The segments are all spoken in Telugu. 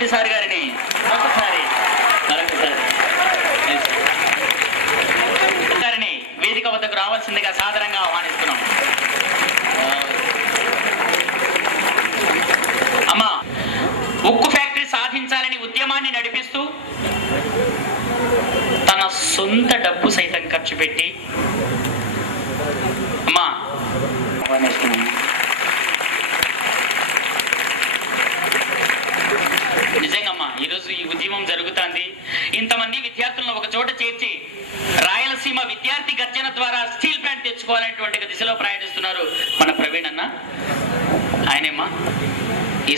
రెడ్డి సార్ గారిని ఒకసారి గారిని వేదిక వద్దకు రావాల్సిందిగా సాదరంగా ఆహ్వానిస్తున్నాం. అమ్మా, ఉక్కు ఫ్యాక్టరీ సాధించాలని ఉద్యమాన్ని నడిపిస్తూ తన సొంత డబ్బు సైతం ఖర్చు పెట్టి అమ్మా నిజంగమ్మా ఈరోజు ఈ ఉద్యమం జరుగుతుంది. ఇంతమంది విద్యార్థులను ఒక చోట చేర్చి రాయలసీమ విద్యార్థి గర్జన ద్వారా స్టీల్ ప్లాంట్ తెచ్చుకోవాలనేటువంటి దిశలో ప్రయాణిస్తున్నారు మన ప్రవీణ్ అన్న. ఆయనేమ్మా ఈ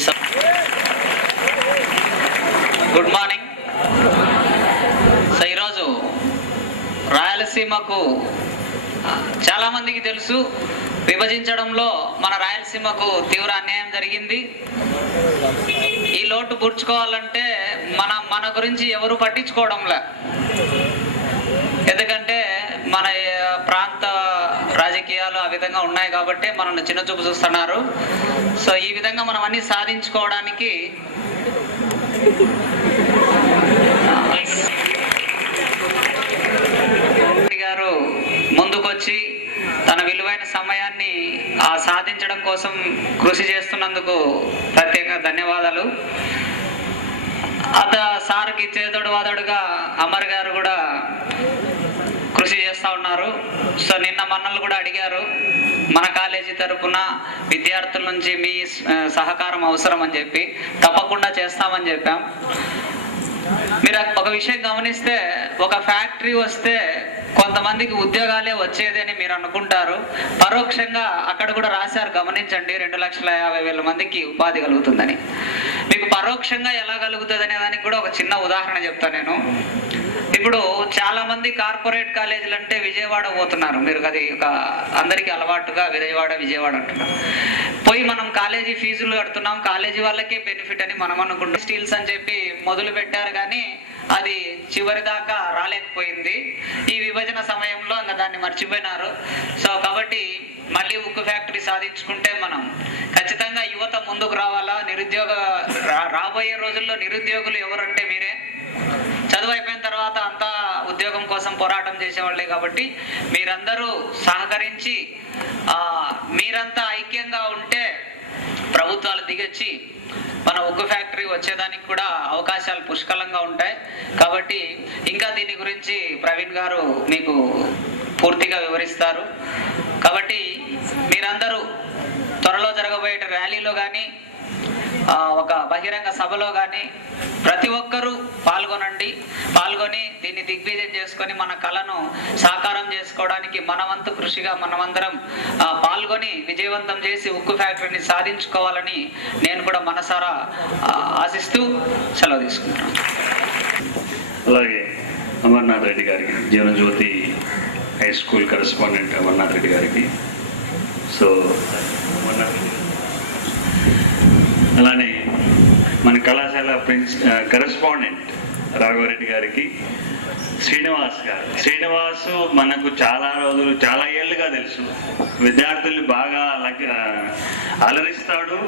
గుడ్ మార్నింగ్. సో ఈరోజు రాయలసీమకు చాలా మందికి తెలుసు, విభజించడంలో మన రాయలసీమకు తీవ్ర అన్యాయం జరిగింది. ఈ లోటు పూడ్చుకోవాలంటే మన గురించి ఎవరు పట్టించుకోవడంలే. ఎందుకంటే మన ప్రాంత రాజకీయాలు ఆ విధంగా ఉన్నాయి కాబట్టి మనల్ని చిన్న చూపు చూస్తున్నారు. సో ఈ విధంగా మనం అన్ని సాధించుకోవడానికి గారు ముందుకొచ్చి తన విలువైన సమయాన్ని సాధించడం కోసం కృషి చేస్తున్నందుకు ప్రత్యేక ధన్యవాదాలు. సార్కి చేదోడు వాదోడుగా అమర్ గారు కూడా కృషి చేస్తూ ఉన్నారు. సో నిన్న మన్నలు కూడా అడిగారు, మన కాలేజీ తరఫున విద్యార్థుల నుంచి మీ సహకారం అవసరం అని చెప్పి, తప్పకుండా చేస్తామని చెప్పాం. మీరు ఒక విషయం గమనిస్తే, ఒక ఫ్యాక్టరీ వస్తే కొంతమందికి ఉద్యోగాలే వచ్చేదని మీరు అనుకుంటారు. పరోక్షంగా అక్కడ కూడా రాశారు, గమనించండి, 2,50,000 మందికి ఉపాధి కలుగుతుందని. మీకు పరోక్షంగా ఎలా కలుగుతుంది అనే దానికి కూడా ఒక చిన్న ఉదాహరణ చెప్తాను నేను. ఇప్పుడు చాలా మంది కార్పొరేట్ కాలేజీలు అంటే విజయవాడ పోతున్నారు. మీరు అది ఒక అందరికీ అలవాటుగా విజయవాడ అంటున్నారు. పోయి మనం కాలేజీ ఫీజులు కడుతున్నాం, కాలేజీ వాళ్ళకే బెనిఫిట్ అని మనం అనుకుంటాం. స్టీల్స్ అని చెప్పి మొదలు పెట్టారు, కానీ అది చివరి దాకా రాలేకపోయింది. ఈ విభజన సమయంలో ఇంకా దాన్ని మర్చిపోయినారు. సో కాబట్టి మళ్ళీ ఉక్కు ఫ్యాక్టరీ సాధించుకుంటే మనం ఖచ్చితంగా యువత ముందుకు రావాలా. రాబోయే రోజుల్లో నిరుద్యోగులు ఎవరంటే మీరే. చదువు అయిపోయిన తర్వాత అంతా ఉద్యోగం కోసం పోరాటం చేసేవాళ్ళే. కాబట్టి మీరందరూ సహకరించి మీరంతా ఐక్యంగా ఉంటే ప్రభుత్వాలు దిగొచ్చి మన ఉక్కు ఫ్యాక్టరీ వచ్చేదానికి కూడా అవకాశాలు పుష్కలంగా ఉంటాయి. కాబట్టి ఇంకా దీని గురించి ప్రవీణ్ గారు మీకు పూర్తిగా వివరిస్తారు. కాబట్టి మీరందరూ త్వరలో జరగబోయే ర్యాలీలో కానీ ఒక బహిరంగ సభలో కానీ ప్రతి ఒక్కరూ పాల్గొని దీన్ని దిగ్విజయం చేసుకొని మన కళను సాకారం చేసుకోవడానికి మనవంతు కృషిగా మనమందరం పాల్గొని విజయవంతం చేసి ఉక్కు ఫ్యాక్టరీని సాధించుకోవాలని నేను కూడా మనసారా ఆశిస్తూ సెలవు తీసుకుంటాను. అలాగే అమర్నాథ్ రెడ్డి గారికి, Jeevanajyothi high school correspondent Amarnath Reddy గారికి, సో అలానే మన కళాశాల కరెస్పాండెంట్ రాఘవరెడ్డి గారికి, శ్రీనివాస్ మనకు చాలా ఏళ్ళుగా తెలుసు. విద్యార్థుల్ని బాగా అలరిస్తాడు,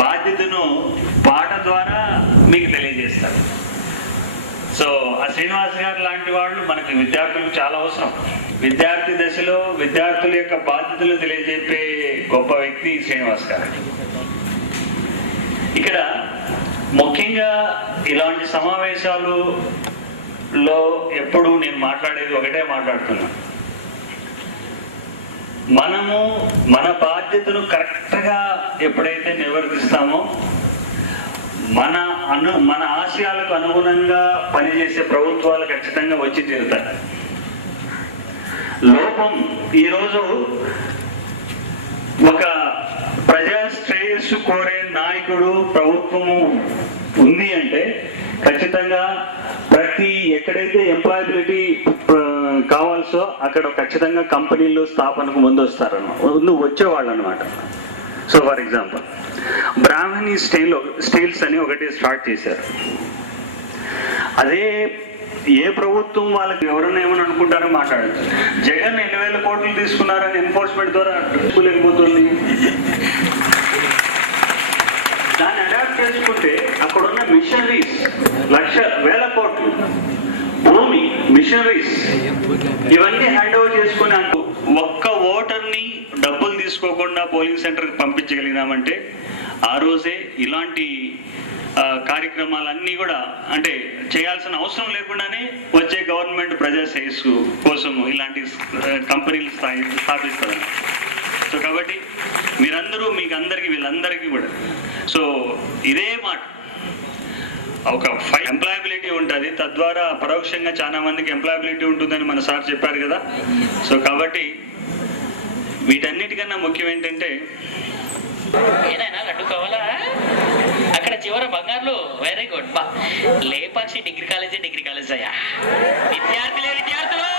బాధ్యతను పాట ద్వారా మీకు తెలియజేస్తాడు. సో ఆ శ్రీనివాస్ గారు లాంటి వాళ్ళు మనకి విద్యార్థులకు చాలా అవసరం. విద్యార్థి దశలో విద్యార్థుల యొక్క బాధ్యతలు తెలియజెప్పే గొప్ప వ్యక్తి శ్రీనివాస్ గారు. ఇక్కడ ముఖ్యంగా ఇలాంటి సమావేశాలలో ఎప్పుడు నేను మాట్లాడేది ఒకటే మాట్లాడుతున్నా, మనము మన బాధ్యతను కరెక్ట్గా ఎప్పుడైతే నిర్వర్తిస్తామో మన ఆశయాలకు అనుగుణంగా పనిచేసే ప్రభుత్వాలు ఖచ్చితంగా వచ్చి తీరుతాయి. లోపం ఈరోజు ఒక ప్రజా శ్రేయస్సు కోరే నాయకుడు ప్రభుత్వము ఉంది అంటే ఖచ్చితంగా ఎక్కడైతే ఎంప్లాయబిలిటీ కావాల్సో అక్కడ ఖచ్చితంగా కంపెనీలు స్థాపనకు ముందు వచ్చేవాళ్ళు అనమాట. So for example Brahmani Steels అని ఒకటి స్టార్ట్ చేశారు. అదే ఏ ప్రభుత్వం వాళ్ళకి ఎవరైనా ఏమని అనుకుంటారో మాట్లాడతారు. జగన్ 2,000 కోట్లు తీసుకున్నారని ఎన్ఫోర్స్మెంట్ ద్వారా తీసుకోలేకపోతుంది. దాన్ని అడాప్ట్ చేసుకుంటే అక్కడున్న మిషనరీస్, వేల కోట్లు భూమి, మిషనరీస్ ఇవన్నీ హ్యాండ్ ఓవర్ చేసుకుని అంటూ ఒక్క ఓటర్ని డబ్బులు తీసుకోకుండా పోలింగ్ సెంటర్కి పంపించగలిగినామంటే ఆ రోజే ఇలాంటి కార్యక్రమాలన్నీ కూడా అంటే చేయాల్సిన అవసరం లేకుండానే వచ్చే గవర్నమెంట్ ప్రజా శ్రేయస్సు కోసం ఇలాంటి కంపెనీలు స్థాపిస్తారు. సో కాబట్టి మీరందరూ వీళ్ళందరికీ కూడా సో ఇదే మాట ఒక ఎంప్లాయబిలిటీ ఉంటుంది, తద్వారా పరోక్షంగా చాలా మందికి ఎంప్లాయబిలిటీ ఉంటుందని మన సార్ చెప్పారు కదా. సో కాబట్టి వీటన్నిటికన్నా ముఖ్యం ఏంటంటే ఏదైనా లడ్డు కావాలా? అక్కడ చివర బంగారులో వెరీ గుడ్ బా లేపాక్షి డిగ్రీ కాలేజ్ అయ్యా. విద్యార్థులు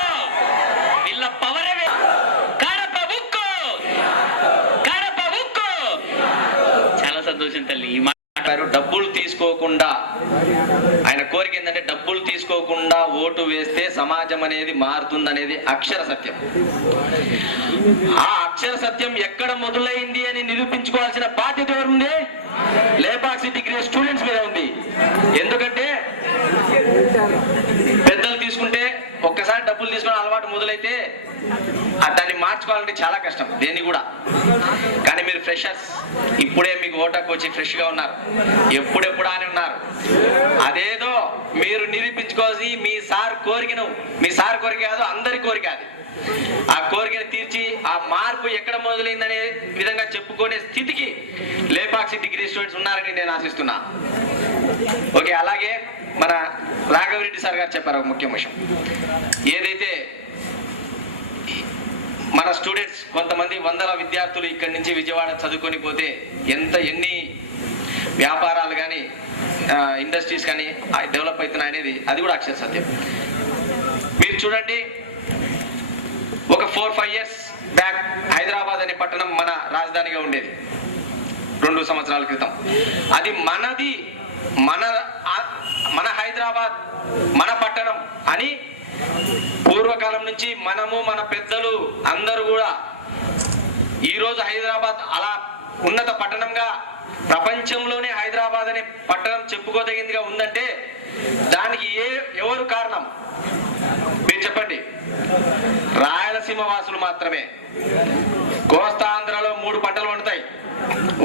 వీళ్ళ పవర్ కడప బుక్కు చాలా సంతోషం తల్లి. డబ్బులు తీసుకోకుండా ఆయన కోరిక ఏంటంటే డబ్బులు తీసుకోకుండా ఓటు వేస్తే సమాజం అనేది మారుతుందనేది అక్షర సత్యం. ఆ అక్షర సత్యం ఎక్కడ మొదలైంది అని నిరూపించుకోవాల్సిన బాధ్యత ఎవరుంది? లేపాక్షి డిగ్రీ స్టూడెంట్స్ మీద ఉంది. ఎందుకంటే పెద్దలు తీసుకుంటే ఒక్కసారి డబ్బులు తీసుకునే అలవాటు మొదలైతే దాన్ని మార్చుకోవాలంటే చాలా కష్టం దేన్ని కూడా. కానీ మీరు ఫ్రెషర్స్, ఇప్పుడే మీకు ఓటాకు వచ్చి ఫ్రెష్గా ఉన్నారు, ఎప్పుడెప్పుడు అని ఉన్నారు. అదేదో మీరు నిరూపించుకోవాల్సి మీ సార్ కోరిక కాదు, అందరి కోరిక అది. ఆ కోరికను తీర్చి ఆ మార్పు ఎక్కడ మొదలైందనే విధంగా చెప్పుకునే స్థితికి లేపాక్షి డిగ్రీ స్టూడెంట్స్ ఉన్నారని నేను ఆశిస్తున్నా. ఓకే, అలాగే మన రాఘవరెడ్డి సార్ గారు చెప్పారు ఒక ముఖ్య విషయం. ఏదైతే మన స్టూడెంట్స్ కొంతమంది వందల విద్యార్థులు ఇక్కడి నుంచి విజయవాడ చదువుకొని పోతే ఎన్ని వ్యాపారాలు కానీ ఇండస్ట్రీస్ కానీ డెవలప్ అవుతున్నాయి అనేది అది కూడా అక్షర సత్యం. మీరు చూడండి, ఒక 4-5 years బ్యాక్ హైదరాబాద్ అనే పట్టణం మన రాజధానిగా ఉండేది 2 సంవత్సరాల క్రితం. అది మనది, మన హైదరాబాద్, మన పట్టణం అని పూర్వకాలం నుంచి మనము మన పెద్దలు అందరూ కూడా ఈరోజు హైదరాబాద్ అలా ఉన్నత పట్టణంగా ప్రపంచంలోనే హైదరాబాద్ అనే పట్టణం చెప్పుకోదగిందిగా ఉందంటే దానికి ఎవరు కారణం మీరు చెప్పండి? రాయలసీమ వాసులు మాత్రమే. కోస్తా ఆంధ్రలో 3 పంటలు పండుతాయి,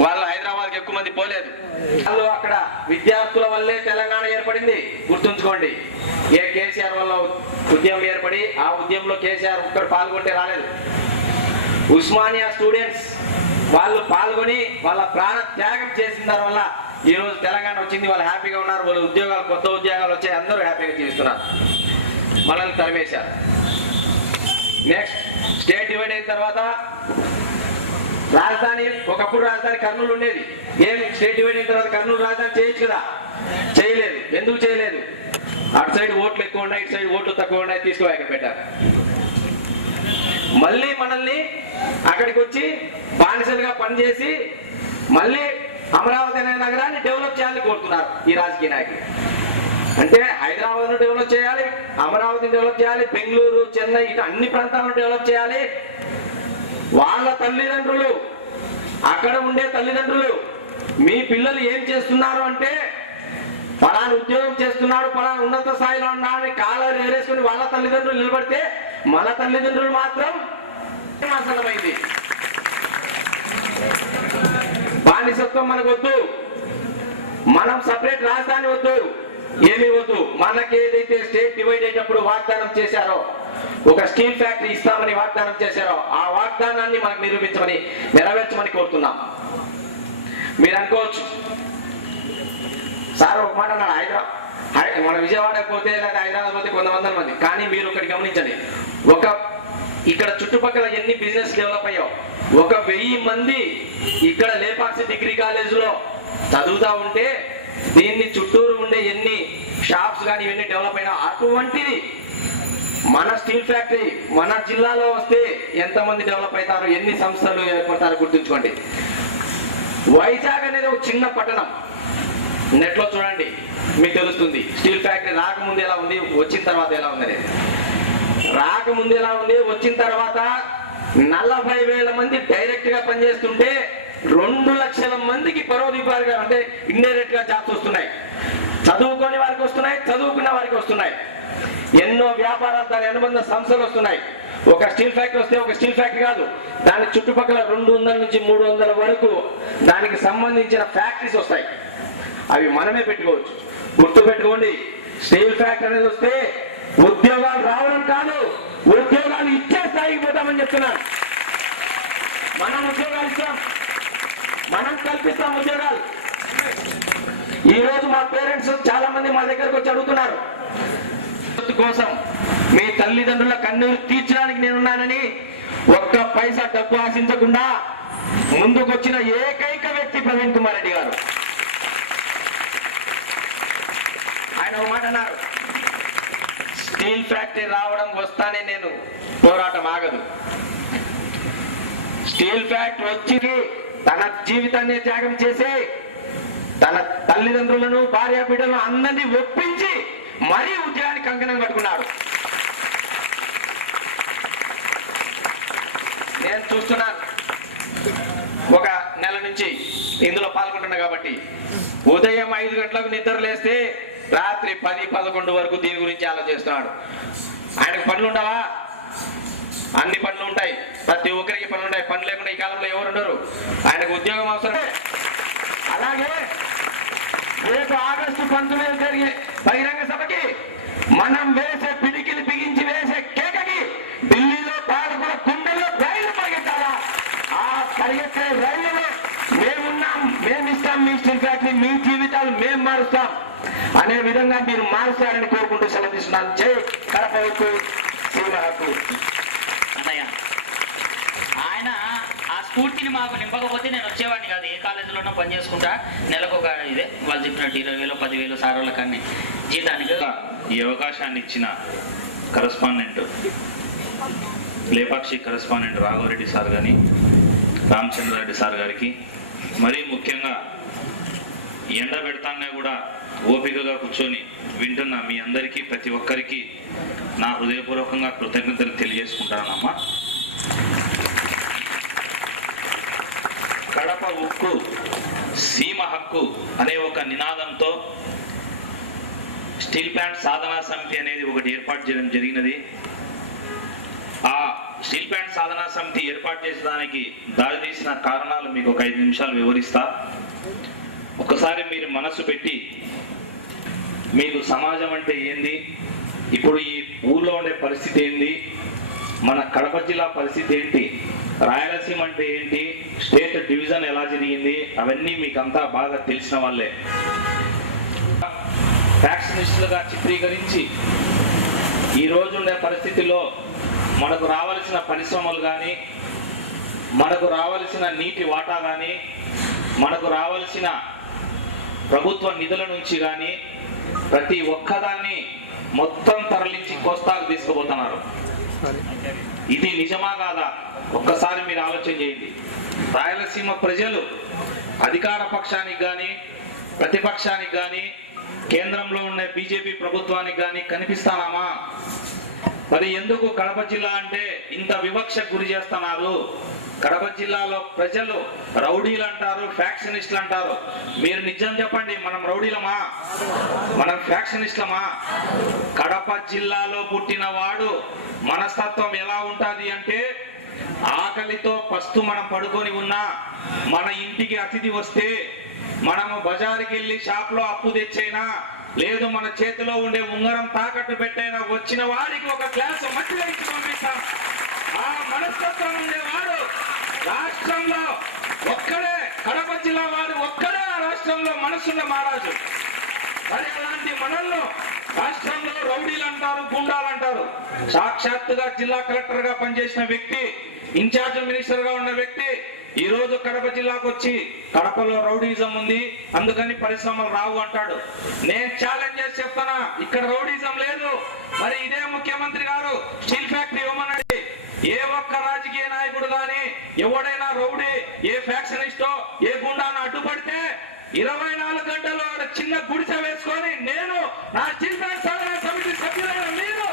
వాళ్ళు హైదరాబాద్కి ఎక్కువ మంది పోలేదు. వాళ్ళు అక్కడ విద్యార్థుల వల్లే తెలంగాణ ఏర్పడింది, గుర్తుంచుకోండి. కేసీఆర్ వల్ల ఉద్యమం ఏర్పడి ఆ ఉద్యమంలో కేసీఆర్ ఒక్కరు పాల్గొంటే రాలేదు. ఉస్మానియా స్టూడెంట్స్ వాళ్ళు పాల్గొని వాళ్ళ ప్రాణ త్యాగం చేసిన దానివల్ల ఈ రోజు తెలంగాణ వచ్చింది. వాళ్ళు హ్యాపీగా ఉన్నారు, వాళ్ళు ఉద్యోగాలు, కొత్త ఉద్యోగాలు వచ్చాయి, అందరూ హ్యాపీగా జీవిస్తున్నారు. మనల్ని తరిమేశారు. నెక్స్ట్ స్టేట్ డివైడ్ అయిన తర్వాత రాజధాని, ఒకప్పుడు రాజధాని కర్నూలు ఉండేది. స్టేట్ డివైడ్ అయిన తర్వాత కర్నూలు రాజధాని చేయొచ్చు కదా, చేయలేదు. ఎందుకు చేయలేదు? అటు సైడ్ ఓట్లు ఎక్కువ ఉన్నాయి, ఇటు సైడ్ ఓట్లు తక్కువ ఉన్నాయి, తీసుకోలేక పెట్టారు. మళ్ళీ మనల్ని అక్కడికి వచ్చి బానిసలుగా పనిచేసి మళ్ళీ అమరావతి అనే నగరాన్ని డెవలప్ చేయాలని కోరుతున్నారు ఈ రాజకీయ నాయకులు. అంటే హైదరాబాద్ను డెవలప్ చేయాలి, అమరావతిని డెవలప్ చేయాలి, బెంగళూరు, చెన్నై ఇటు అన్ని ప్రాంతాలను డెవలప్ చేయాలి. వాళ్ళ తల్లిదండ్రులు, అక్కడ ఉండే తల్లిదండ్రులు మీ పిల్లలు ఏం చేస్తున్నారు అంటే పలానా ఉద్యోగం చేస్తున్నాడు, పలానా ఉన్నత స్థాయిలో ఉన్నాడని కాలర్ ఏరేసుకుని వాళ్ళ తల్లిదండ్రులు నిలబడితే మన తల్లిదండ్రులు మాత్రం నాశనమైంది. బానిసత్వం మనకు వద్దు, మనం సపరేట్ రాజధాని వద్దు, ఏమీ వద్దు. మనకి ఏదైతే స్టేట్ డివైడ్ అయ్యేటప్పుడు వాగ్దానం చేశారో, ఒక స్టీల్ ఫ్యాక్టరీ ఇస్తామని వాగ్దానం చేశారో ఆ వాగ్దానాన్ని మనకు నెరవేర్చమని కోరుతున్నాం. మీరు అనుకోవచ్చు సార్ ఒక మాట అన్నాడు, మన విజయవాడకు పోతే లేదా హైదరాబాద్ పోతే 100 మంది. కానీ మీరు ఒకటి గమనించండి, ఇక్కడ చుట్టుపక్కల ఎన్ని బిజినెస్ డెవలప్ అయ్యావు, 1000 మంది ఇక్కడ లేపాక్షి డిగ్రీ కాలేజీలో చదువుతా ఉంటే దీన్ని చుట్టూరు ఉండే ఎన్ని షాప్స్ కానీ ఇవన్నీ డెవలప్ అయినా అటువంటిది మన స్టీల్ ఫ్యాక్టరీ మన జిల్లాలో వస్తే ఎంతమంది డెవలప్ అవుతారు, ఎన్ని సంస్థలు ఏర్పడతారో గుర్తుంచుకోండి. వైజాగ్ అనేది ఒక చిన్న పట్టణం, నెట్లో చూడండి మీకు తెలుస్తుంది. స్టీల్ ఫ్యాక్టరీ రాకముందు ఎలా ఉంది, వచ్చిన తర్వాత ఎలా ఉంది. రాకముందు ఎలా ఉంది, వచ్చిన తర్వాత 40,000 మంది డైరెక్ట్ గా పనిచేస్తుంటే 2 లక్షల మందికి పరోధికారిగా అంటే ఇండైరెక్ట్ గా జాబ్స్ వస్తున్నాయి. వస్తున్నాయి, ఎన్నో వ్యాపారాలు దాని అనుబంధ సంస్థలు వస్తున్నాయి. ఒక స్టీల్ ఫ్యాక్టరీ వస్తే ఒక స్టీల్ ఫ్యాక్టరీ కాదు, దాని చుట్టుపక్కల 200 నుంచి 300 వరకు దానికి సంబంధించిన ఫ్యాక్టరీస్ వస్తాయి. అవి మనమే పెట్టుకోవచ్చు. గుర్తు పెట్టుకోండి, స్టీల్ ఫ్యాక్టరీ అనేది వస్తే ఉద్యోగాలు రావడం కాదు, ఉద్యోగాలు ఇచ్చే స్థాయికి పోతామని చెప్తున్నాను. మనం ఉద్యోగాలు ఇస్తాం, మనం కల్పిస్తాం ఉద్యోగాలు. ఈ రోజు మా పేరెంట్స్ చాలా మంది మా దగ్గరకు వచ్చి అడుగుతున్నారు, కోసం మీ తల్లిదండ్రుల కన్నీరు తీర్చడానికి నేనున్నానని. ఒక్క పైసా డబ్బు ఆశించకుండా ముందుకొచ్చిన ఏకైక వ్యక్తి ప్రవీణ్ కుమార్ రెడ్డి గారు. ఆయన ఒక మాట అన్నారు, స్టీల్ ఫ్యాక్టరీ రావడం వస్తానే నేను పోరాటం ఆగదు. స్టీల్ ఫ్యాక్టరీ వచ్చి తన జీవితాన్ని త్యాగం చేసి తన తల్లిదండ్రులను భార్య బిడ్డలను అందరినీ ఒప్పించి మరీ ఉద్యోగానికి కంకణం కట్టుకున్నాడు. నేను చూస్తున్నాను, ఒక నెల నుంచి ఇందులో పాల్గొంటున్నా కాబట్టి ఉదయం 5 గంటలకు నిద్ర లేస్తే రాత్రి 10-11 వరకు దీని గురించి ఆలోచిస్తున్నాడు. ఆయనకు పనులు ఉండవా? అన్ని పనులు ఉంటాయి, ప్రతి ఒక్కరికి పనులు ఉంటాయి. పనులు లేకుండా ఈ కాలంలో ఎవరు ఉండరు. ఆయనకు ఉద్యోగం అవసరం. అలాగే రేపు ఆగస్టు 19 జరిగే బహిరంగ సభకి మనం వేసే పిడికిలు బిగించి వేసే కేకకి ఢిల్లీలో పాలకుల గుండెలో రైలు పరిగెత్తాలా? ఆ పరిగెత్తే రైలులో మేమున్నాం, మేమిస్తాం మీ స్టీల్ ఫ్యాక్టరీ, మీ జీవితాలు మేము మారుస్తాం అనే విధంగా మీరు మారుస్తారని కోరుకుంటూ సెలవు తీసుకున్నాను. జై కడప హక్కు, సీమ హక్కు. అన్నయ్య, ఆయన ఆ స్ఫూర్తిని మాకు నింపకపోతే నేను వచ్చేవాడిని కాదు. ఏ కాలేజీలోనో పని చేసుకుంటా నెలకు ఒక ఇదే వాళ్ళు చెప్పినట్టు 20,000 10,000 సార్ వాళ్ళ కానీ జీతానికి. ఈ అవకాశాన్ని ఇచ్చిన correspondent Lepakshi correspondent Raghava Reddy sir కానీ రామచంద్రారెడ్డి సార్ గారికి, మరీ ముఖ్యంగా ఎండ పెడతానే కూడా ఓపికగా కూర్చొని వింటున్న మీ అందరికీ, ప్రతి ఒక్కరికి నా హృదయపూర్వకంగా కృతజ్ఞతలు తెలియజేసుకుంటానమ్మా. కడప ఉక్కు, సీమ హక్కు అనే ఒక నినాదంతో స్టీల్ ప్లాంట్ సాధనా సమితి అనేది ఒకటి ఏర్పాటు చేయడం జరిగినది. ఆ స్టీల్ ప్లాంట్ సాధనా సమితి ఏర్పాటు చేసేదానికి దారితీసిన కారణాలు మీకు ఒక 5 నిమిషాలు వివరిస్తా. ఒకసారి మీరు మనస్సు పెట్టి మీకు సమాజం అంటే ఏంది, ఇప్పుడు ఈ ఊళ్ళో ఉండే పరిస్థితి ఏంది, మన కడప జిల్లా పరిస్థితి ఏంటి, రాయలసీమ అంటే ఏంటి, స్టేట్ డివిజన్ ఎలా జరిగింది, అవన్నీ మీకంతా బాగా తెలిసిన వాళ్ళే. ఫ్యాక్షనిస్టులుగా చిత్రీకరించి ఈ రోజు ఉండే పరిస్థితిలో మనకు రావాల్సిన పరిశ్రమలు కానీ, మనకు రావాల్సిన నీటి వాటా కానీ, మనకు రావాల్సిన ప్రభుత్వ నిధుల నుంచి కానీ ప్రతి ఒక్కదాన్ని మొత్తం తరలించి కోస్తాకు తీసుకుపోతున్నారు. ఇది నిజమా కాదా? ఒక్కసారి మీరు ఆలోచన చేయండి. రాయలసీమ ప్రజలు అధికార పక్షానికి కానీ, ప్రతిపక్షానికి కానీ, కేంద్రంలో ఉన్న బీజేపీ ప్రభుత్వానికి కానీ కనిపిస్తానామా? మరి ఎందుకు కడప జిల్లా అంటే ఇంత వివక్షకు గురి చేస్తున్నారు? కడప జిల్లాలో ప్రజలు రౌడీలు అంటారు, ఫ్యాక్షనిస్టులు అంటారు. మీరు నిజం చెప్పండి, మనం రౌడీలమా? మనం ఫ్యాక్షనిస్టులమా? కడప జిల్లాలో పుట్టిన వాడు మనస్తత్వం ఎలా ఉంటుంది అంటే, ఆకలితో పస్తు మనం పడుకొని ఉన్నా, మన ఇంటికి అతిథి వస్తే మనము బజారుకి వెళ్ళి షాప్ లో అప్పు తెచ్చైనా, లేదు మన చేతిలో ఉండే ఉంగరం తాకట్టు పెట్టైనా వచ్చిన వాడికి ఒక గ్లాసు మట్టిగా ఇచ్చి పంపిస్తాం. ఆ మనస్తత్వం ఉండేవాడు రాష్ట్రంలో ఒక్కడే, కడప జిల్లా వాడు ఒక్కడే ఆ రాష్ట్రంలో మనసున్న మహారాజు. మరి అలాంటి మనల్లో రాష్ట్రంలో రౌడీలు అంటారు, గుండాలు అంటారు. సాక్షాత్తుగా జిల్లా కలెక్టర్ గా పనిచేసిన వ్యక్తి, ఇన్ఛార్జ్ మినిస్టర్ గా ఉన్న వ్యక్తి ఈ రోజు కడప జిల్లాకు వచ్చి కడపలో రౌడీజం ఉంది, అందుకని పరిశ్రమలు రావు అంటాడు. నేను ఛాలెంజ్ చేసి చెప్తానా, ఇక్కడ రౌడీజం లేదు. మరి ఇదే ముఖ్యమంత్రి గారు స్టీల్ ఫ్యాక్టరీ ఇవ్వమనండి. ఏ ఒక్క రాజకీయ నాయకుడు కానీ ఎవడైనా రౌడీ, ఏ ఫ్యాక్షనిస్టో, ఏ గుండాను అడ్డుపడితే 24 గంటలు చిన్న గుడిసె వేసుకొని నేను నా స్టీల్ ప్లాంట్ సాధనా సమితి సభ్యులైన మీరు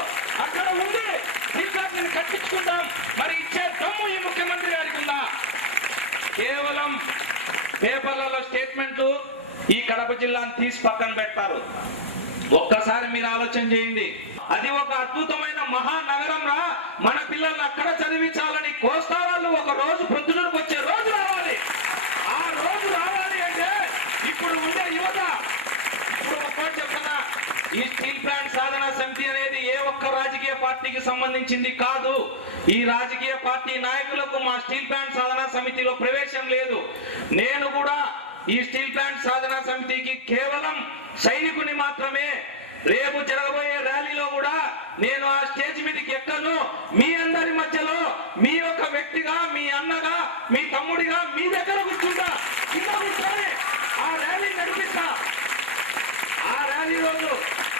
అక్కడ ఉండి స్టీల్ ఫ్యాక్టరీని కట్టించుకుంటాం. మరి ఇచ్చే దమ్ము ఈ ముఖ్యమంత్రి గారికి ఉందా? కేవలం పేపర్లలో స్టేట్మెంట్లు ఈ కడప జిల్లాను తీసి పక్కన పెడతారు. ఒక్కసారి మీరు ఆలోచన చేయండి. అది ఒక అద్భుతమైన మహానగరం రా. మన పిల్లల్ని అక్కడ చదివించాలని కోస్తా వాళ్ళు ఒక రోజు ప్రొద్దునకు వచ్చే రోజు రావాలి. ఆ రోజు రావాలి అంటే ఇప్పుడు ఉండే యువత, ఇప్పుడు ఒక్కటి చెప్తున్నా, ఈ స్టీల్ ప్లాంట్ సాధన సమితి అనేది ఏ ఒక్క రాజకీయ పార్టీకి సంబంధించింది కాదు. ఈ రాజకీయ పార్టీ నాయకులకు మా స్టీల్ ప్లాంట్ సాధన సమితిలో ప్రవేశం లేదు. నేను కూడా ఈ స్టీల్ ప్లాంట్ సాధన సమితికి కేవలం సైనికుని మాత్రమే. రేపు జరగబోయే ర్యాలీలో కూడా నేను ఆ స్టేజ్ మీదకి ఎక్కను. మీ అందరి మధ్యలో మీ యొక్క వ్యక్తిగా, మీ అన్నగా, మీ తమ్ముడిగా మీ దగ్గర కూర్చుంటా, కింద కూర్చొని ఆ ర్యాలీ నడిపిస్తా. ఆ ర్యాలీ రోజు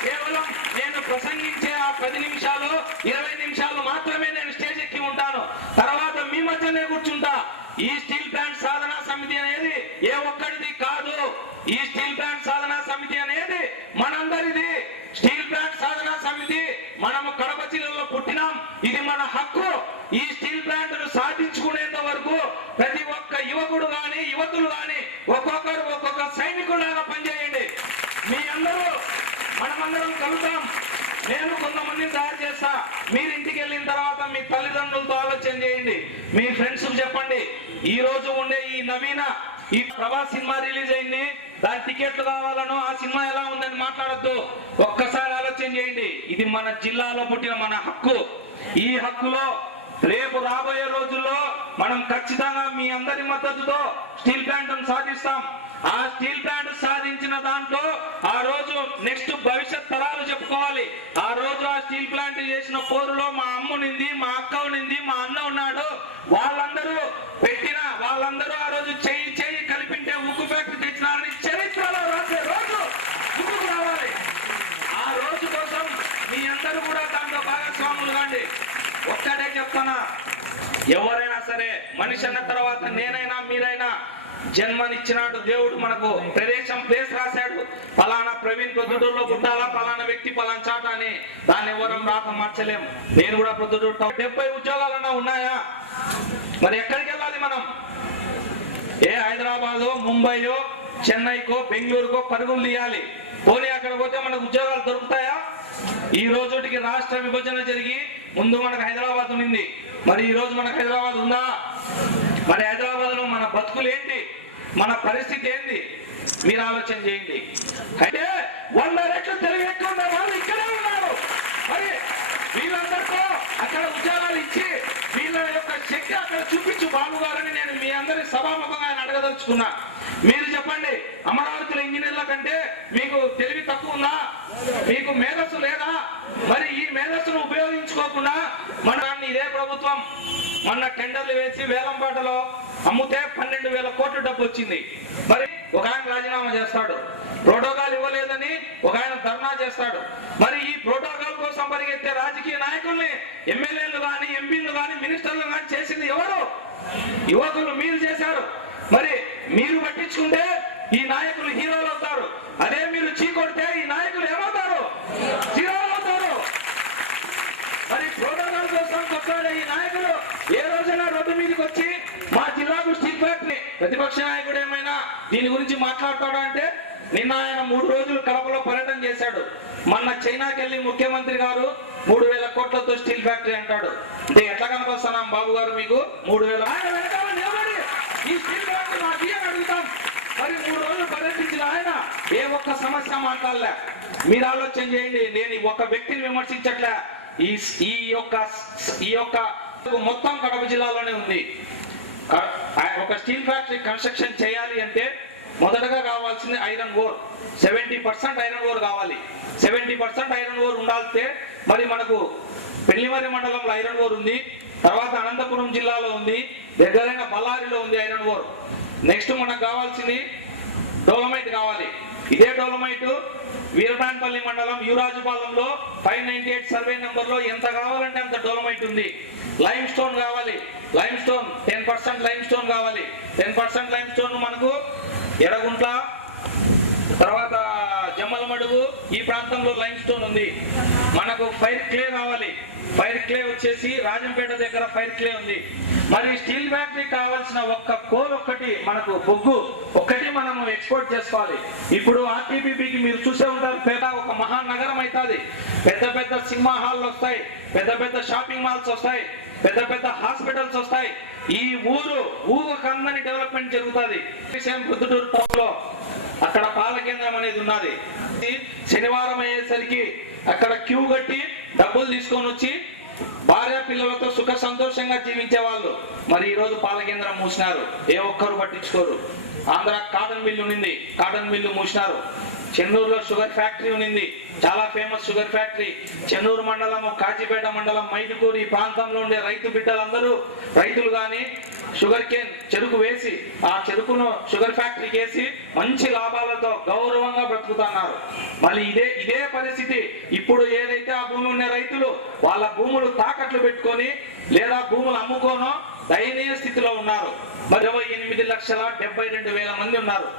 కేవలం నేను ప్రసంగించే ఆ 10 నిమిషాలు 20 నిమిషాలు మాత్రమే నేను స్టేజ్ ఎక్కి ఉంటాను. తర్వాత మీ మధ్యనే కూర్చుంటా. ఈ స్టీల్ ప్లాంట్ సాధన సమితి అనేది ఏ ఒక్కడిది కాదు. ఈ స్టీల్ ప్లాంట్ సాధన సమితి అనేది మనందరిది. స్టీల్ ప్లాంట్ సాధన సమితి మనము కడప జిల్లాలో పుట్టినాం. ఇది మన హక్కు. ఈ స్టీల్ ప్లాంట్ ను సాధించుకునేంత వరకు ప్రతి ఒక్క యువకుడు గాని యువతులు గాని ఒక్కొక్కరు ఒక్కొక్క సైనికులాగా పనిచేయండి. మీ అందరూ మనమందరం కలుద్దాం. నేను కొంతమందిని తయారు చేస్తా. మీరు ఇంటికి వెళ్ళిన తర్వాత మీ తల్లిదండ్రులతో ఆలోచన చేయండి. మీ ఫ్రెండ్స్ చెప్పండి, ఈ రోజు ఉండే ఈ నవీన ఈ ప్రభాస్ సినిమా రిలీజ్ అయింది, దాని టికెట్లు కావాలను, ఆ సినిమా ఎలా ఉందని మాట్లాడద్దు. ఒక్కసారి ఆలోచన చేయండి. ఇది మన జిల్లాలో పుట్టిన మన హక్కు. ఈ హక్కులో రేపు రాబోయే రోజుల్లో మనం ఖచ్చితంగా మీ అందరి మద్దతుతో స్టీల్ ప్లాంట్ సాధిస్తాం. ఆ స్టీల్ ప్లాంట్ సాధించిన దాంట్లో ఆ రోజు నెక్స్ట్ భవిష్యత్ తరాలు చెప్పుకోవాలి. ఆ రోజు ఆ స్టీల్ ప్లాంట్ చేసిన పోరులో మా అమ్మ నింది, మా అక్క నింది, మా అన్న ఉన్నాడు. వాళ్ళందరూ ఆ రోజు చేయి కలిపింటే ఉక్కు ఫ్యాక్టరీ తెచ్చినారని చరిత్రలో రాసే రోజు ముందుకు రావాలి. ఆ రోజు కోసం మీ అందరూ కూడా దాంట్లో భాగస్వాములు కాండి. ఒక్కటే చెప్తానా, ఎవరైనా సరే మనిషి అన్న తర్వాత నేనైనా మీరైనా జన్మనిచ్చినాడు దేవుడు. మనకు ప్లేస్ రాశాడు. పలానా ప్రవీణ్ ప్రొద్దుటూరులో పుట్టాలా, పలానా వ్యక్తి పలానా చాట అని. దాన్ని ఎవరం రాక మార్చలేం. నేను కూడా ప్రొద్దుటూరు 70 ఉద్యోగాలన్నా ఉన్నాయా? మరి ఎక్కడికి వెళ్ళాలి మనం? ఏ హైదరాబాదో, ముంబైయో, చెన్నైకో, బెంగళూరుకో పరుగులు తీయాలి. పోనీ అక్కడ పోతే మనకు ఉద్యోగాలు దొరుకుతాయా? ఈ రోజుకి రాష్ట్ర విభజన జరిగి ముందు మనకు హైదరాబాద్ ఉంది. మరి ఈ రోజు మనకు హైదరాబాద్ ఉందా? మరి హైదరాబాద్ లో మన బతుకులు ఏంటి, మన పరిస్థితి ఏంటి? మీరు ఆలోచన చేయండి. అయితే 100 రెట్లు తెలుగు ఎక్కువ ఉన్న వాళ్ళు ఇక్కడే ఉన్నారు. మరి వీళ్ళందరితో అక్కడ ఉద్యోగాలు ఇచ్చి వీళ్ళ యొక్క శక్తి అక్కడ చూపించు బాబు గారని నేను మీ అందరి సభాముఖంగా అడగదలుచుకున్నా. మీరు చెప్పండి, అమరావతిలో ఇంజనీర్ల కంటే మీకు తెలివి తక్కువ ఉందా? మీకు మేధస్సు లేదా? మరి ఈ మేధస్సును ఉపయోగించుకోకుండా ఇదే ప్రభుత్వం మొన్న టెండర్లు వేసి వేలంపాటలో అమ్ముతే 12,000 కోట్ల డబ్బు వచ్చింది. మరి ఒక ఆయన రాజీనామా చేస్తాడు, ప్రోటోకాల్ ఇవ్వలేదని ఒక ఆయన ధర్నా చేస్తాడు. మరి ఈ ప్రోటోకాల్ కోసం పరిగెత్తే రాజకీయ నాయకుల్ని, ఎమ్మెల్యేలు కానీ, ఎంపీలు కానీ, మినిస్టర్లు కానీ చేసింది ఎవరు? యువకులు మీరు చేశారు. మరి మీరు పట్టించుకుంటే ఈ నాయకులు హీరోలు అవుతారు. అదే మీరు చీకొడితే ఈ నాయకులు ఏమవుతారు? హీరోలు అవుతారు. మరి ప్రోటోకాల్ కోసం కొట్లాడే ఈ నాయకులు ఏ రోజైనా రోడ్డు మీదకి వచ్చి మా జిల్లాకు స్టీల్ ఫ్యాక్టరీ ప్రతిపక్ష నాయకుడు ఏమైనా దీని గురించి మాట్లాడతాడా అంటే, నిన్న ఆయన 3 రోజులు కడపలో పర్యటన చేశాడు. మొన్న చైనాకి వెళ్ళి ముఖ్యమంత్రి గారు 3,000 కోట్లతో స్టీల్ ఫ్యాక్టరీ అంటాడు. అంటే ఎట్లా కనపస్తున్నాం బాబు గారు మీకు? 3,000 ఆయన వెనకాల నిలబడి ఈ స్టీల్ ఫ్యాక్టరీ మాకు ఏం అడుగుతాం? మరి 3 రోజులు పర్యటించిన ఆయన ఏ ఒక్క సమస్య మాట్లాడలే. మీరు ఆలోచన చేయండి. నేను ఒక వ్యక్తిని విమర్శించట్లే. ఈ యొక్క మొత్తం కడప జిల్లాలోనే ఉంది. ఒక స్టీల్ ఫ్యాక్టరీ కన్స్ట్రక్షన్ చేయాలి అంటే మొదటగా కావాల్సింది ఐరన్ ఓర్. 70% ఐరన్ ఓర్ కావాలి. 70% ఐరన్ ఓర్ ఉండాల్స్తే మరి మనకు పెళ్లిమర్రి మండలంలో ఐరన్ ఓర్ ఉంది, తర్వాత అనంతపురం జిల్లాలో ఉంది, దగ్గరైన బళ్ళారిలో ఉంది ఐరన్ ఓర్. నెక్స్ట్ మనకు కావాల్సింది డోలమైట్ కావాలి. ఇదే డోలమైట్ వీరపాన్పల్లి మండలం యువరాజుపాలెంలో 598 సర్వే నెంబర్ లో ఎంత కావాలంటే అంత డోలమైట్ ఉంది. లైమ్ స్టోన్ కావాలి. లైమ్ స్టోన్ 10% లైమ్ స్టోన్ కావాలి. 10% లైమ్ స్టోన్ మనకు ఎర్రగుంట్ల, తర్వాత జమ్మలమడుగు ఈ ప్రాంతంలో లైమ్ స్టోన్ ఉంది. మనకు ఫైర్ క్లే కావాలి. ఫైర్ క్లే వచ్చేసి రాజంపేట దగ్గర ఫైర్ క్లే ఉంది. మరి స్టీల్ ఫ్యాక్టరీ కావాల్సిన ఒక్క కోల్ ఒక్కటి మనకు బొగ్గు ఒక్కటి మనము ఎక్స్పోర్ట్ చేసుకోవాలి. ఇప్పుడు ఆర్టీపీపీకి మీరు చూసే ఉంటారు, పేద ఒక మహానగరం అవుతుంది. పెద్ద పెద్ద సినిమా హాల్లు వస్తాయి, పెద్ద పెద్ద షాపింగ్ మాల్స్ వస్తాయి, పెద్ద పెద్ద హాస్పిటల్స్ వస్తాయి. ఈ ఊరు కందని డెవలప్మెంట్ జరుగుతుంది. ప్రొద్దుటూరు టౌన్ లో అక్కడ పాల కేంద్రం అనేది ఉన్నది. శనివారం అయ్యేసరికి అక్కడ క్యూ కట్టి డబ్బులు తీసుకొని వచ్చి భార్య పిల్లలతో సుఖ సంతోషంగా జీవించే వాళ్ళు. మరి ఈ రోజు పాల కేంద్రం మూసినారు, ఏ ఒక్కరు పట్టించుకోరు. ఆంధ్ర కాటన్ మిల్లు ఉన్నింది, కాటన్ మిల్లు మూసినారు. చెన్నూరులో షుగర్ ఫ్యాక్టరీ ఉన్నింది, చాలా ఫేమస్ షుగర్ ఫ్యాక్టరీ. చెన్నూరు మండలం, కాజీపేట మండలం, మైదుకూరు ఈ ప్రాంతంలో ఉండే రైతు బిడ్డలందరూ రైతులు గాని షుగర్ కేన్ చెరుకు వేసి ఆ చెరుకును షుగర్ ఫ్యాక్టరీకి వేసి మంచి లాభాలతో గౌరవంగా బ్రతుకుతున్నారు. మళ్ళీ ఇదే పరిస్థితి ఇప్పుడు ఏదైతే ఆ భూమి ఉన్న రైతులు వాళ్ళ భూములు తాకట్లు పెట్టుకొని లేదా భూములు అమ్ముకోనో దయనీయ స్థితిలో ఉన్నారు. మరి 28,72,000 మంది ఉన్నారు.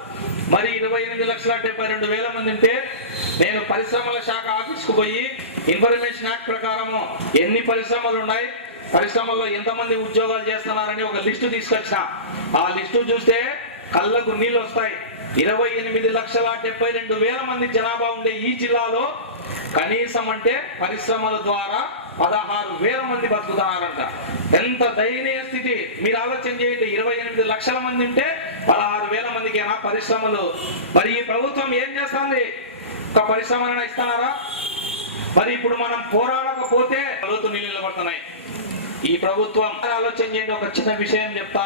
మరి 28,72,000 మంది ఉంటే నేను పరిశ్రమల శాఖ ఆఫీస్కు పోయి ఇన్ఫర్మేషన్ యాక్ట్ ప్రకారము ఎన్ని పరిశ్రమలు ఉన్నాయి, పరిశ్రమల్లో ఎంతమంది ఉద్యోగాలు చేస్తున్నారని ఒక లిస్టు తీసుకొచ్చిన. ఆ లిస్టు చూస్తే కళ్ళకు నీళ్ళు వస్తాయి. 28,72,000 మంది జనాభా ఉండే ఈ జిల్లాలో కనీసం అంటే పరిశ్రమల ద్వారా 16,000 మంది బతుకుతున్నారంట. ఎంత దయనీయ స్థితి మీరు ఆలోచన చేయండి. 28 లక్షల మంది ఉంటే 16,000 మందికేనా పరిశ్రమలు? మరి ఈ ప్రభుత్వం ఏం చేస్తుంది? ఒక పరిశ్రమలను ఇస్తున్నారా? మరి ఇప్పుడు మనం పోరాడకపోతే ప్రభుత్వం నీళ్ళు నిలబడుతున్నాయి. ఈ ప్రభుత్వం ఆలోచన చేయండి. ఒక చిన్న విషయం చెప్తా.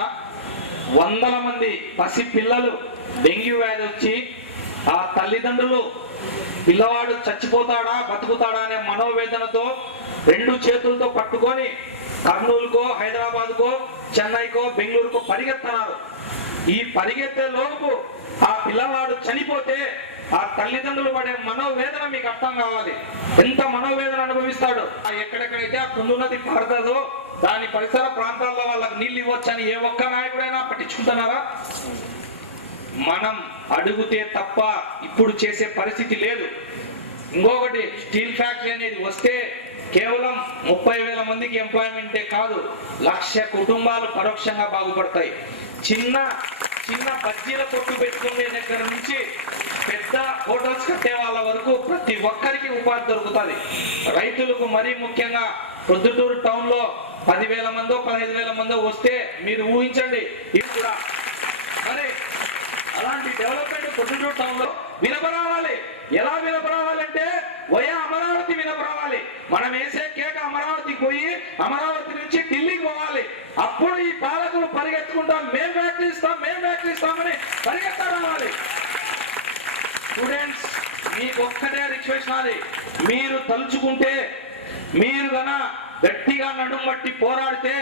100 మంది పసి పిల్లలు డెంగ్యూ వ్యాధి వచ్చి ఆ తల్లిదండ్రులు పిల్లవాడు చచ్చిపోతాడా బతుకుతాడా అనే మనోవేదనతో 2 చేతులతో పట్టుకొని కర్నూలుకో, హైదరాబాద్కో, చెన్నైకో, బెంగళూరుకో పరిగెత్తన్నారు. ఈ పరిగెత్తే లోపు ఆ పిల్లవాడు చనిపోతే ఆ తల్లిదండ్రులు పడే మనోవేదన మీకు అర్థం కావాలి. ఎంత మనోవేదన అనుభవిస్తాడు. ఎక్కడెక్కడైతే ఆ కుందు నది పారుతుందో దాని పరిసర ప్రాంతాల్లో వాళ్ళకి నీళ్ళు ఇవ్వచ్చని ఏ ఒక్క నాయకుడైనా పట్టించుకుంటున్నారా? మనం అడుగుతే తప్ప ఇప్పుడు చేసే పరిస్థితి లేదు. ఇంకొకటి, స్టీల్ ఫ్యాక్టరీ అనేది వస్తే కేవలం 30,000 మందికి ఎంప్లాయ్మెంటే కాదు, 1,00,000 కుటుంబాలు పరోక్షంగా బాగుపడతాయి. చిన్న బజ్జీల కొట్టు పెట్టుకునే దగ్గర నుంచి పెద్ద హోటల్స్ కట్టే వాళ్ళ వరకు ప్రతి ఒక్కరికి ఉపాధి దొరుకుతుంది. రైతులకు మరీ ముఖ్యంగా ప్రొద్దుటూరు టౌన్ లో 10,000 మందో 15,000 మందో వస్తే మీరు ఊహించండి. ఇది కూడా మరి అలాంటి డెవలప్మెంట్ ప్రొద్దుటూరు టౌన్ లో వినపరావాలి. ఎలా వినపరావాలంటే వయా అమరావతి వినపరావాలి. మనం వేసే కేక అమరావతికి పోయి అమరావతి నుంచి ఢిల్లీకి పోవాలి. అప్పుడు ఈ పాలకులు పరిగెత్తుకుంటాం, మేం ఫ్యాక్టరీ ఇస్తామని పరిగెత్త రావాలి. స్టూడెంట్స్, మీకు ఒక్కటే రిక్వెస్ట్ నాది. మీరు తలుచుకుంటే, మీరు గన గట్టిగా నడుంబట్టి పోరాడితే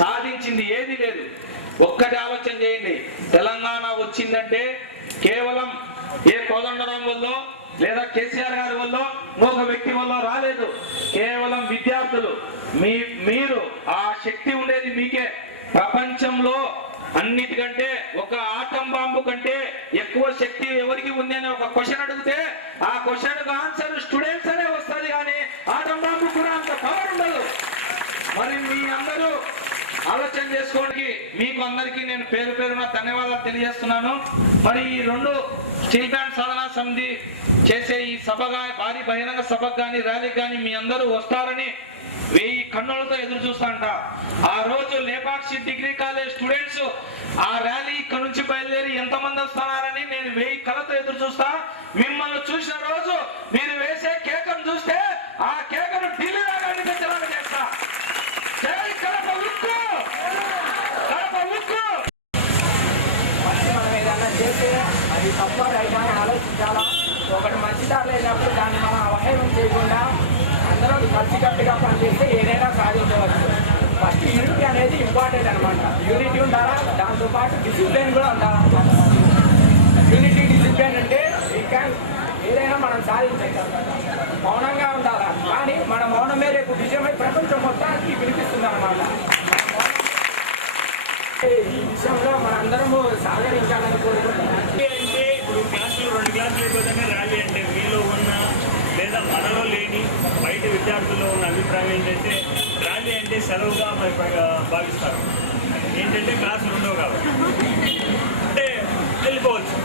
సాధించింది ఏది లేదు. ఒక్కటి ఆలోచన చేయండి. తెలంగాణ వచ్చిందంటే కేవలం ఏ కోదండరాం వల్ల లేదా కేసీఆర్ గారి వల్ల ఒక వ్యక్తి వల్ల రాలేదు. కేవలం విద్యార్థులు. మీరు ఆ శక్తి ఉండేది మీకే. ప్రపంచంలో అన్నిటికంటే ఒక ఆటం బాంబు కంటే ఎక్కువ శక్తి ఎవరికి ఉంది అని ఒక క్వశ్చన్ అడిగితే ఆ క్వశ్చన్ కు ఆన్సర్ స్టూడెంట్స్ అనే వస్తుంది, కానీ ఆటం బాంబు కూడా అంత పవర్ ఉండదు. మరి మీ అందరూ ఆలోచన చేసుకోవడానికి మీకు అందరికీ నేను పేరున ధన్యవాదాలు తెలియజేస్తున్నాను. మరి ఈ 2 స్టీల్ ప్లాంట్ సాధనా సమితి చేసే ఈ సభగా, భారీ బహిరంగ సభకు కానీ ర్యాలీకి కానీ మీ అందరూ వస్తారని 1000 కన్నులతో ఎదురు చూస్తాంట. ఆ రోజు లేపాక్షి డిగ్రీ కాలేజ్ స్టూడెంట్స్ ఆ ర్యాలీ ఇక్కడ నుంచి బయలుదేరి ఎంతమంది వస్తున్నారని నేను 1000 కళ్ళతో ఎదురు చూస్తా. మిమ్మల్ని చూసిన రోజు మీరు వేసే కేకను చూస్తే ఆ కేకను ఢిల్లీ దాకా అనిపించాలని చేస్తా. జై కడప ఉక్కు! కడప ఉక్కు! మనం ఏదైనా చేస్తే అది తప్ప రైట్ అని ఆలోచించాలా. ఒకటి మంచి దారి లేనప్పుడు దాన్ని మనం అవహేళన చేయకుండా అందరూ కలిసికట్టుగా పనిచేస్తే ఏదైనా సాధించవచ్చు. ఫస్ట్ యూనిటీ అనేది ఇంపార్టెంట్ అనమాట. యూనిటీ ఉండాలా, దాంతోపాటు డిసిప్లిన్ కూడా ఉండాలన్నమాట. యూనిటీ డిసిప్లిన్ అంటే ఏదైనా మనం సాధించగలం. మౌనంగా ఉండాలా, కానీ మన మౌనమే రేపు విజయమై ప్రపంచం మొత్తానికి వినిపిస్తుంది అనమాట. ఈ విషయంలో మనందరము సహకరించాలని కోరుకుంటున్నాం. అంటే ఇప్పుడు క్లాసులు 2 క్లాసులు అయిపోతేనే ర్యాలీ అంటే మీలో ఉన్న లేదా మనలో లేని బయట విద్యార్థుల్లో ఉన్న అభిప్రాయం ఏంటంటే ర్యాలీ అంటే సెలవుగా భావిస్తారు. ఏంటంటే క్లాసులు ఉండవు కాబట్టి అంటే వెళ్ళిపోవచ్చు.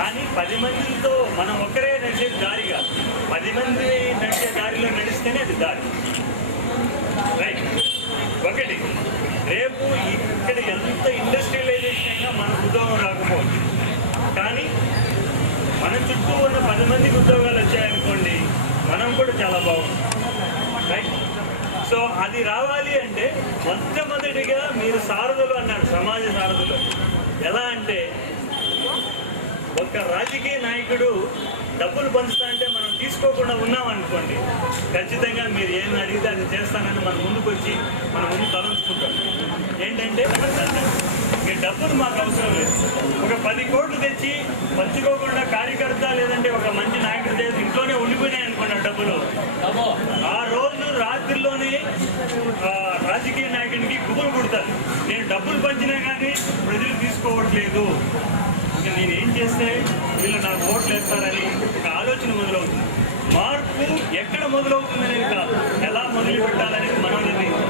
కానీ 10 మందితో మనం ఒక్కరే నడిచే దారి కాదు, 10 మంది నడిచే దారిలో నడిస్తేనే అది దారి. రైట్. ఒకటి, రేపు ఇక్కడ ఎంత ఇండస్ట్రియలైజేషన్ అయినా మనకు ఉద్యోగం రాకపోవచ్చు, కానీ మన చుట్టూ ఉన్న 10 మందికి ఉద్యోగాలు వచ్చాయనుకోండి, మనం కూడా చాలా బాగుంది. రైట్. సో అది రావాలి అంటే మొట్టమొదటిగా మీరు సారథులు అన్నారు, సమాజ సారథులు. ఎలా అంటే ఒక రాజకీయ నాయకుడు డబ్బులు పంచుతా అంటే మనం తీసుకోకుండా ఉన్నాం అనుకోండి, ఖచ్చితంగా మీరు ఏం అడిగితే అది చేస్తానని మన ముందుకు వచ్చి మన ముందు తలంచుకుంటాం. ఏంటంటే మీ డబ్బులు మాకు అవసరం లేదు. ఒక 10 కోట్లు తెచ్చి పంచుకోకుండా కార్యకర్త లేదంటే ఒక మంచి నాయకుడు చేసి ఇంట్లోనే ఉండిపోయినాయి అనుకున్న డబ్బులు, ఆ రోజు రాత్రిలోనే రాజకీయ నాయకుడికి గుబులు కుడతారు. నేను డబ్బులు పంచినా కానీ ప్రజలు తీసుకోవట్లేదు, ఇంకా నేను ఏం చేస్తే వీళ్ళు నాకు ఓట్లు వేస్తారని ఒక ఆలోచన మొదలవుతుంది. మార్పు ఎక్కడ మొదలవుతుంది అనేది కాదు, ఎలా మొదలు పెట్టాలనేది మనం నిర్ణయించాలి.